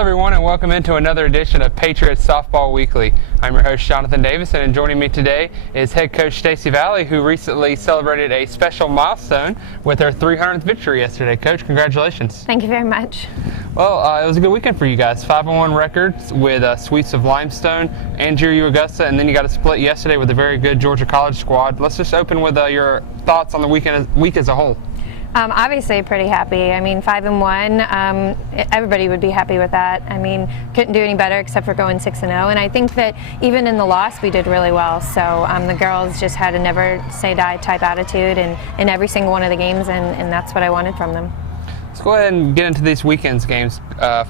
everyone, and welcome into another edition of Patriot Softball Weekly. I'm your host, Jonathan Davidson, and joining me today is head coach Stacey Vallee, who recently celebrated a special milestone with her 300th victory yesterday. Coach, congratulations. Thank you very much. Well, it was a good weekend for you guys. 5-1 records with sweeps of Limestone and GRU Augusta, and then you got a split yesterday with a very good Georgia College squad. Let's just open with your thoughts on the week as a whole. Obviously pretty happy. I mean, 5-1, everybody would be happy with that. I mean, couldn't do any better except for going 6-0, and I think that even in the loss we did really well. So the girls just had a never say die type attitude in every single one of the games, and that's what I wanted from them. Let's go ahead and get into these weekend's games.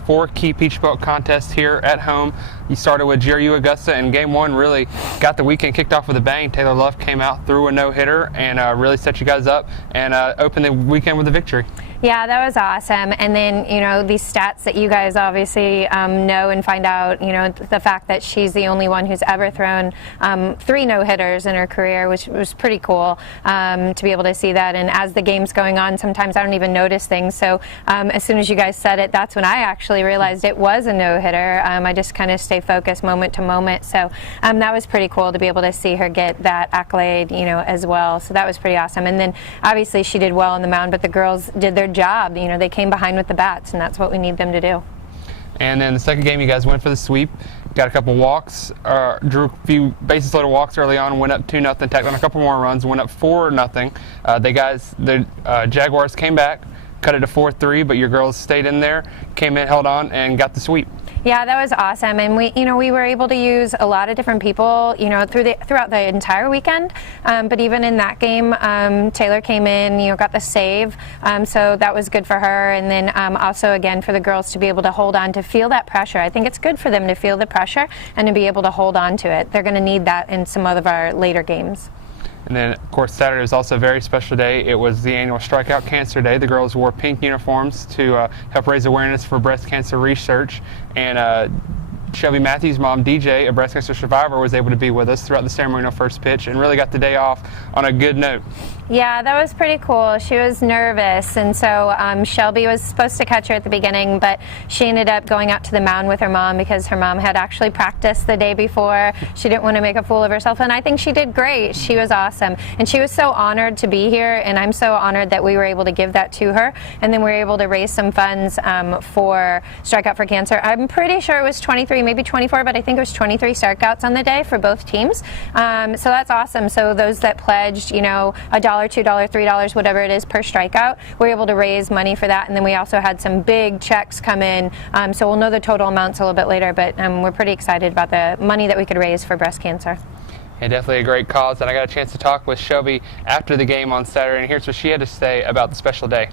4 key Peach Belt contests here at home. You started with GRU Augusta, and game 1 really got the weekend kicked off with a bang. Taylor Luff came out, threw a no-hitter, and really set you guys up and opened the weekend with a victory. Yeah, that was awesome. And then, you know, these stats that you guys obviously know and find out, you know, the fact that she's the only one who's ever thrown 3 no-hitters in her career, which was pretty cool to be able to see that. And as the game's going on, sometimes I don't even notice things. So as soon as you guys said it, that's when I actually realized it was a no-hitter. I just kind of stay focused moment to moment. So that was pretty cool to be able to see her get that accolade, you know, as well. So that was pretty awesome. And then obviously she did well on the mound, but the girls did their job. You know, they came behind with the bats, and that's what we need them to do. And then the second game, you guys went for the sweep. Got a couple walks, drew a few bases loaded walks early on, went up 2-0, tacked on a couple more runs, went up 4-0. The Jaguars came back, cut it to 4-3, but your girls stayed in there, came in, held on, and got the sweep. Yeah, that was awesome, and we were able to use a lot of different people, you know, throughout the entire weekend. But even in that game, Taylor came in, you know, got the save, so that was good for her. And then also again for the girls to be able to hold on, to feel that pressure. I think it's good for them to feel the pressure and to be able to hold on to it. They're going to need that in some of our later games. And then, of course, Saturday was also a very special day. It was the annual Strikeout Cancer Day. The girls wore pink uniforms to help raise awareness for breast cancer research. And Shelby Mathews' mom, DJ, a breast cancer survivor, was able to be with us throughout the ceremonial first pitch and really got the day off on a good note. Yeah, that was pretty cool. She was nervous, and so Shelby was supposed to catch her at the beginning, but she ended up going out to the mound with her mom because her mom had actually practiced the day before. She didn't want to make a fool of herself, and I think she did great. She was awesome, and she was so honored to be here, and I'm so honored that we were able to give that to her, and then we were able to raise some funds for Strikeout for Cancer. I'm pretty sure it was 23, maybe 24, but I think it was 23 strikeouts on the day for both teams. So that's awesome. So those that pledged, you know, $1, $2, $3, whatever it is per strikeout, we're able to raise money for that. And then we also had some big checks come in. So we'll know the total amounts a little bit later, but we're pretty excited about the money that we could raise for breast cancer. Yeah, definitely a great cause. And I got a chance to talk with Shelby after the game on Saturday, and here's what she had to say about the special day.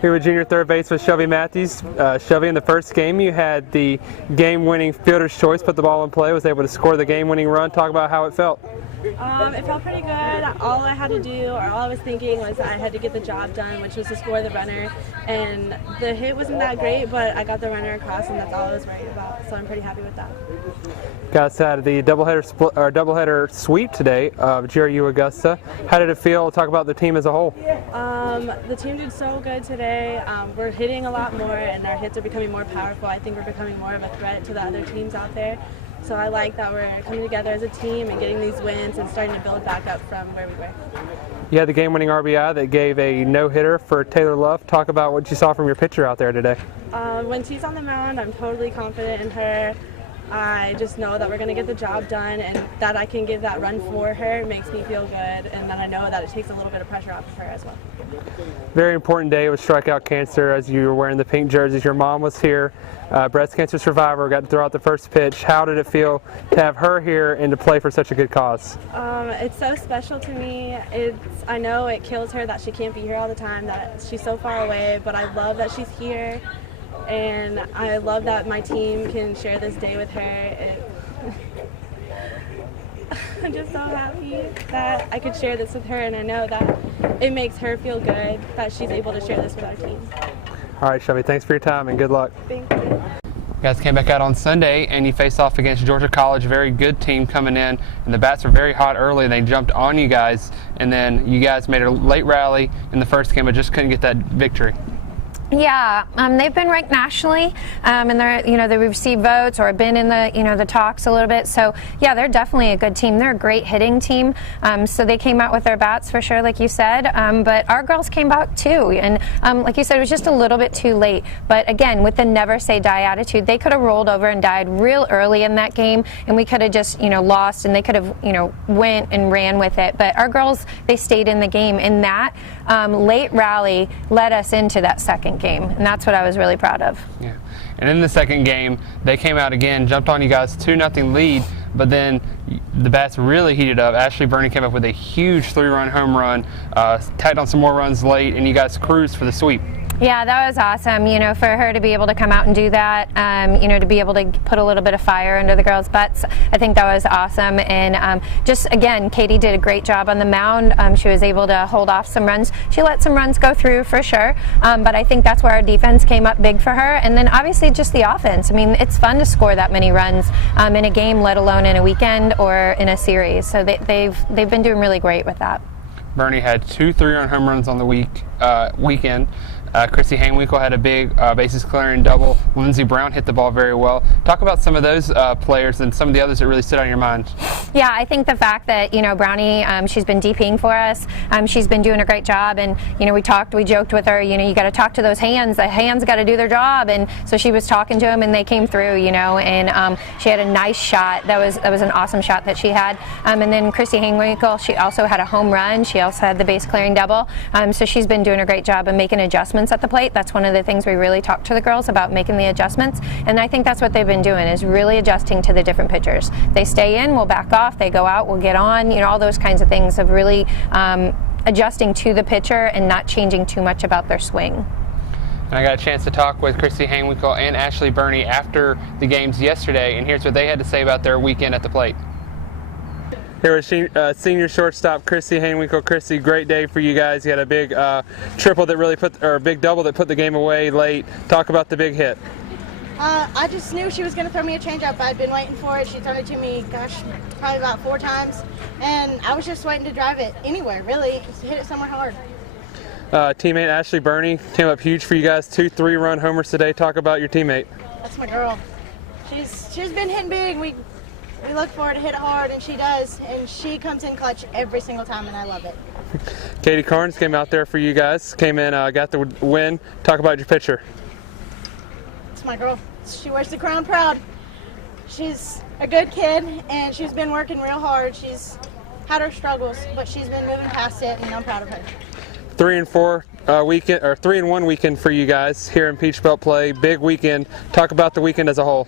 Here with junior third base with Shelby Mathews. Shelby, in the first game you had the game-winning fielder's choice, put the ball in play, was able to score the game-winning run. Talk about how it felt. It felt pretty good. All I had to do, or all I was thinking, was I had to get the job done, which was to score the runner. And the hit wasn't that great, but I got the runner across, and that's all I was worried about. So I'm pretty happy with that. Guys had the doubleheader sweep today of GRU Augusta. How did it feel? Talk about the team as a whole. The team did so good today. We're hitting a lot more, and our hits are becoming more powerful. I think we're becoming more of a threat to the other teams out there. So I like that we're coming together as a team and getting these wins and starting to build back up from where we were. You had the game-winning RBI that gave a no-hitter for Taylor Luff. Talk about what you saw from your pitcher out there today. When she's on the mound, I'm totally confident in her. I just know that we're going to get the job done, and that I can give that run for her makes me feel good, and then I know that it takes a little bit of pressure off of her as well. Very important day with Strikeout Cancer as you were wearing the pink jerseys. Your mom was here, breast cancer survivor, got to throw out the first pitch. How did it feel to have her here and to play for such a good cause? It's so special to me. I know it kills her that she can't be here all the time, that she's so far away, but I love that she's here. And I love that my team can share this day with her. I'm just so happy that I could share this with her, and I know that it makes her feel good that she's able to share this with our team. All right, Shelby, thanks for your time and good luck. Thank you. You guys came back out on Sunday and you faced off against Georgia College, a very good team coming in, and the bats were very hot early and they jumped on you guys, and then you guys made a late rally in the first game but just couldn't get that victory. Yeah, they've been ranked nationally, and they received votes or been in the the talks a little bit. So yeah, they're definitely a good team. They're a great hitting team. So they came out with their bats for sure, like you said. But our girls came out too, and like you said, it was just a little bit too late. But again, with the never say die attitude, they could have rolled over and died real early in that game, and we could have just lost, and they could have went and ran with it. But our girls, they stayed in the game, and that late rally led us into that second game, and that's what I was really proud of. Yeah, and in the second game, they came out again, jumped on you guys 2-0 lead, but then the bats really heated up. Ashley Burney came up with a huge 3-run home run, tagged on some more runs late, and you guys cruised for the sweep. Yeah, that was awesome, for her to be able to come out and do that, to be able to put a little bit of fire under the girls' butts. I think that was awesome. And just, again, Katie did a great job on the mound. She was able to hold off some runs. She let some runs go through for sure, but I think that's where our defense came up big for her. And then obviously just the offense. I mean, it's fun to score that many runs in a game, let alone in a weekend or in a series. So they've been doing really great with that. Burney had 2 3-run home runs on the weekend. Kristie Hanewinckel had a big bases clearing double. Lindsey Brown hit the ball very well. Talk about some of those players and some of the others that really stood out in your mind. Yeah, I think the fact that Brownie, she's been DPing for us. She's been doing a great job, and we joked with her. You got to talk to those hands. The hands got to do their job, and so she was talking to them, and they came through. And she had a nice shot. That was an awesome shot that she had. And then Kristie Hanewinckel, she also had a home run. She also had the base clearing double. So she's been doing a great job of making adjustments at the plate. That's one of the things we really talk to the girls about, making the adjustments, and I think that's what they've been doing, is really adjusting to the different pitchers. They stay in, we'll back off. They go out, we'll get on. All those kinds of things of really adjusting to the pitcher and not changing too much about their swing. And I got a chance to talk with Kristie Hanewinckel and Ashley Burney after the games yesterday, and here's what they had to say about their weekend at the plate. Here was senior shortstop Kristie Hanewinckel. Kristie, great day for you guys. You had a big triple that really a big double that put the game away late. Talk about the big hit. I just knew she was going to throw me a changeup. I'd been waiting for it. She threw it to me, probably about 4 times, and I was just waiting to drive it anywhere, really, just hit it somewhere hard. Teammate Ashley Burney came up huge for you guys. 2 3-run homers today. Talk about your teammate. That's my girl. She's been hitting big. We look for her to hit it hard, and she does, and she comes in clutch every single time, and I love it. Katie Carnes came out there for you guys, came in, got the win. Talk about your pitcher. It's my girl. She wears the crown proud. She's a good kid, and she's been working real hard. She's had her struggles, but she's been moving past it, and I'm proud of her. 3-4 weekend, or 3-1 weekend for you guys here in Peach Belt play. Big weekend. Talk about the weekend as a whole.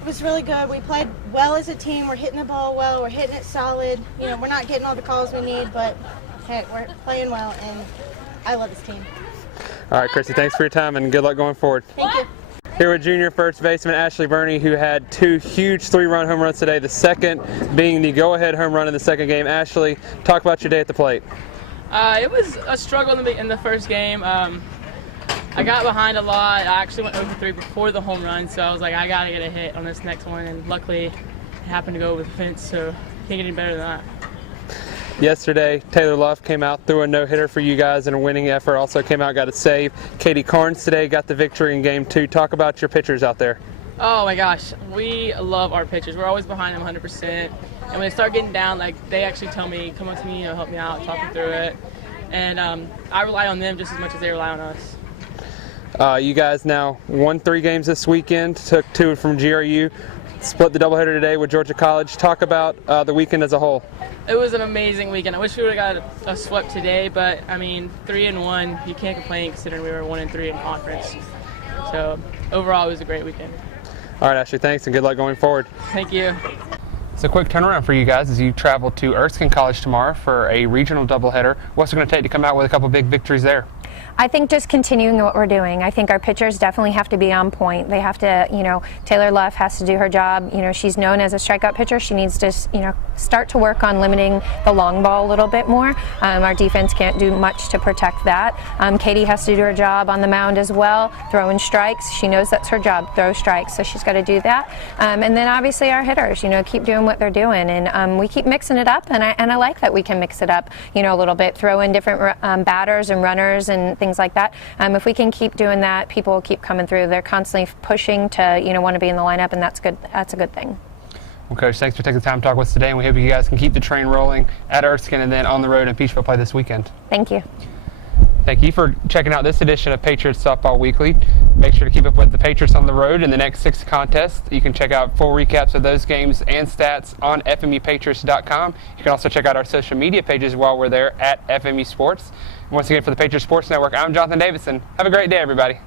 It was really good. We played well as a team. We're hitting the ball well. We're hitting it solid. We're not getting all the calls we need, but hey, we're playing well, and I love this team. All right, Kristie, thanks for your time, and good luck going forward. Thank you. Here with junior first baseman Ashley Burney, who had 2 huge 3-run home runs today, the second being the go-ahead home run in the second game. Ashley, talk about your day at the plate. It was a struggle in the first game. I got behind a lot. I actually went 0-3 before the home run, so I was like, I got to get a hit on this next one, and luckily it happened to go over the fence, so can't get any better than that. Yesterday, Taylor Luff came out, threw a no-hitter for you guys in a winning effort, also came out, got a save. Katie Carnes today got the victory in Game 2. Talk about your pitchers out there. Oh my gosh, we love our pitchers. We're always behind them 100%, and when they start getting down, they actually tell me, come up to me, help me out, talk me through it, and I rely on them just as much as they rely on us. You guys now won 3 games this weekend, took 2 from GRU, split the doubleheader today with Georgia College. Talk about the weekend as a whole. It was an amazing weekend. I wish we would have got a sweep today, but I mean, 3-1, you can't complain considering we were 1-3 in conference. So overall, it was a great weekend. All right, Ashley, thanks, and good luck going forward. Thank you. It's a quick turnaround for you guys as you travel to Erskine College tomorrow for a regional doubleheader. What's it going to take to come out with a couple big victories there? I think just continuing what we're doing. I think our pitchers definitely have to be on point. They have to, Taylor Luff has to do her job. She's known as a strikeout pitcher. She needs to, start to work on limiting the long ball a little bit more. Our defense can't do much to protect that. Katie has to do her job on the mound as well, throwing strikes. She knows that's her job, throw strikes, so she's got to do that. And then obviously our hitters, keep doing what they're doing. And we keep mixing it up, and I like that we can mix it up, a little bit, throw in different batters and runners and things things like that. If we can keep doing that, people will keep coming through. They're constantly pushing to, want to be in the lineup, and that's good. That's a good thing. Well, Coach, thanks for taking the time to talk with us today, and we hope you guys can keep the train rolling at Erskine and then on the road in Peachville play this weekend. Thank you. Thank you for checking out this edition of Patriot Softball Weekly. Make sure to keep up with the Patriots on the road in the next 6 contests. You can check out full recaps of those games and stats on FMUPatriots.com. You can also check out our social media pages while we're there at FMU Sports. Once again, for the Patriot Sports Network, I'm Jonathan Davidson. Have a great day, everybody.